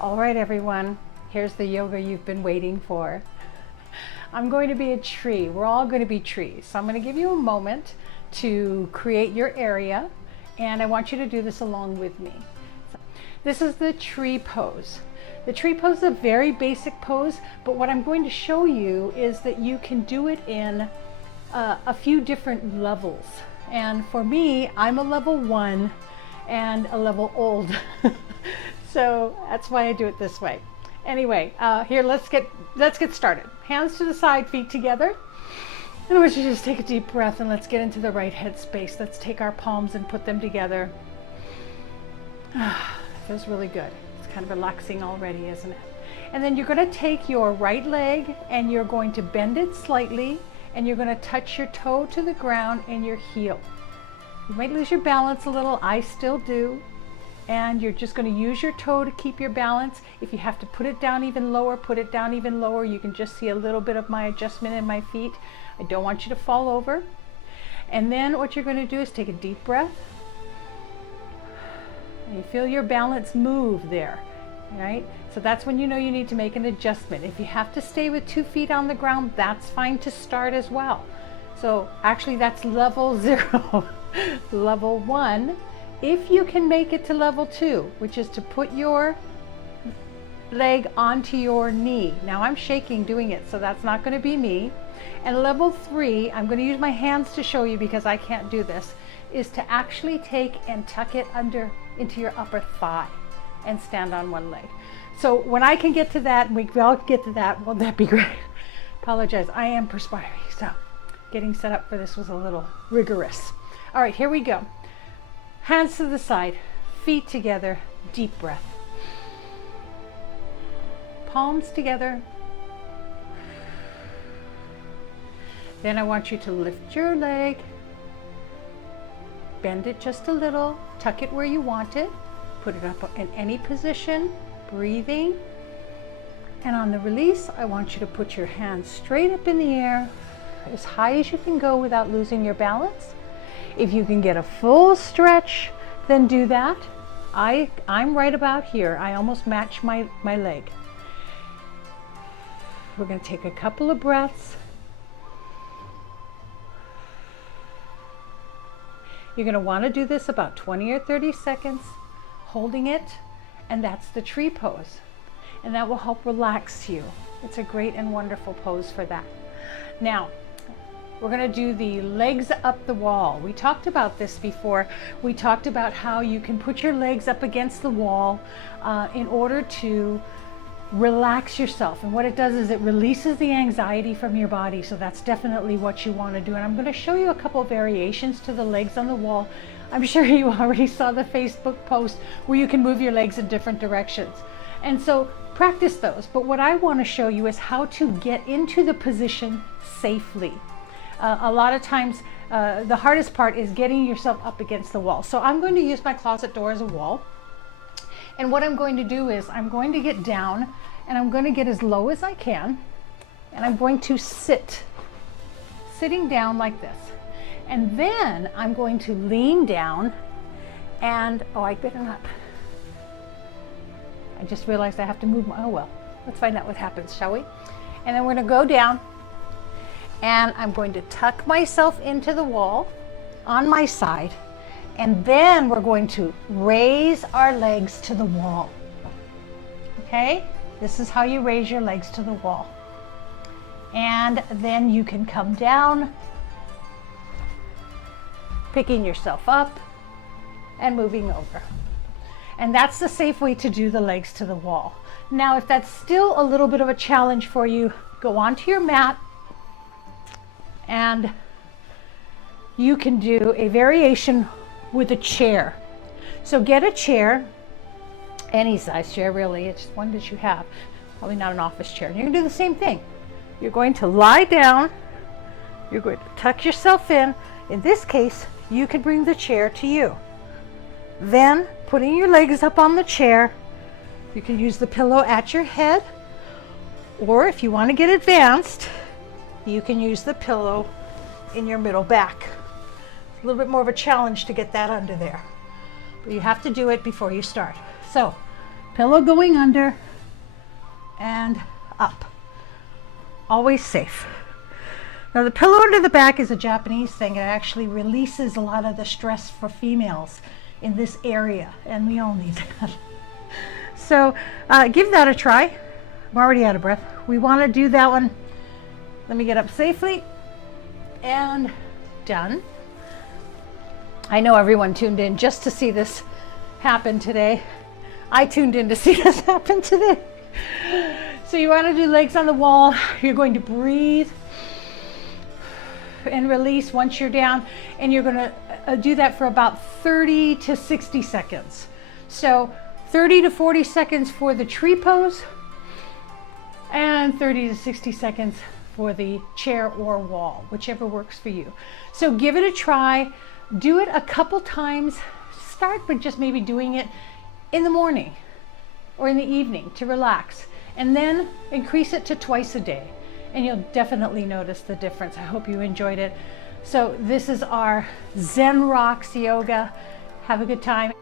All right, everyone, here's the yoga you've been waiting for. I'm going to be a tree. We're all going to be trees. So I'm going to give you a moment to create your area, and I want you to do this along with me. So, this is the tree pose. The tree pose is a very basic pose, but what I'm going to show you is that you can do it in a few different levels. And for me, I'm a level 1 and a level old. So that's why I do it this way. Anyway, here, let's get started. Hands to the side, feet together. And I want you to just take a deep breath and let's get into the right head space. Let's take our palms and put them together. Feels really good. It's kind of relaxing already, isn't it? And then you're going to take your right leg and you're going to bend it slightly, and you're going to touch your toe to the ground and your heel. You might lose your balance a little. I still do. And you're just going to use your toe to keep your balance. If you have to put it down even lower, put it down even lower. You can just see a little bit of my adjustment in my feet. I don't want you to fall over. And then what you're going to do is take a deep breath. And you feel your balance move there, right? So that's when you know you need to make an adjustment. If you have to stay with 2 feet on the ground, that's fine to start as well. So actually that's level 0. Level 1. If you can make it to level 2, which is to put your leg onto your knee. Now I'm shaking doing it, so that's not going to be me. And level 3, I'm going to use my hands to show you because I can't do this, is to actually take and tuck it under into your upper thigh and stand on one leg. So when I can get to that, and we all get to that, well, that'd be great. Apologize, I am perspiring, so getting set up for this was a little rigorous. All right, here we go. Hands to the side, feet together, deep breath. Palms together. Then I want you to lift your leg, bend it just a little, tuck it where you want it, put it up in any position, breathing. And on the release, I want you to put your hands straight up in the air, as high as you can go without losing your balance. If you can get a full stretch, then do that. I'm right about here. I almost match my leg. We're going to take a couple of breaths. You're going to want to do this about 20 or 30 seconds, holding it, and that's the tree pose. And that will help relax you. It's a great and wonderful pose for that. Now, we're going to do the legs up the wall. We talked about this before. We talked about how you can put your legs up against the wall in order to relax yourself. And what it does is it releases the anxiety from your body. So that's definitely what you want to do. And I'm going to show you a couple of variations to the legs on the wall. I'm sure you already saw the Facebook post where you can move your legs in different directions. And so practice those. But what I want to show you is how to get into the position safely. A lot of times the hardest part is getting yourself up against the wall. So I'm going to use my closet door as a wall. And what I'm going to do is I'm going to get down and I'm going to get as low as I can. And I'm going to sitting down like this. And then I'm going to lean down and, oh, I better not. I just realized I have to move oh well, let's find out what happens, shall we? And then we're going to go down. And I'm going to tuck myself into the wall on my side. And then we're going to raise our legs to the wall. Okay? This is how you raise your legs to the wall. And then you can come down, picking yourself up and moving over. And that's the safe way to do the legs to the wall. Now, if that's still a little bit of a challenge for you, go onto your mat. And you can do a variation with a chair. So get a chair, any size chair really, it's one that you have, probably not an office chair. And you're going to do the same thing. You're going to lie down, you're going to tuck yourself in. In this case, you can bring the chair to you. Then, putting your legs up on the chair, you can use the pillow at your head, or if you want to get advanced, you can use the pillow in your middle back. It's a little bit more of a challenge to get that under there, but you have to do it before you start. So Pillow going under and up. Always safe. Now the pillow under the back is a Japanese thing. It actually releases a lot of the stress for females in this area, and we all need that. So give that a try. I'm already out of breath. We want to do that one. Let me get up safely and done. I know everyone tuned in just to see this happen today. I tuned in to see this happen today. So you want to do legs on the wall. You're going to breathe and release once you're down, and you're going to do that for about 30 to 60 seconds. So 30 to 40 seconds for the tree pose and 30 to 60 seconds for the chair or wall, whichever works for you. So give it a try. Do it a couple times. Start with just maybe doing it in the morning or in the evening to relax, and then increase it to twice a day, and you'll definitely notice the difference. I hope you enjoyed it. So this is our Zen Rocks yoga. Have a good time.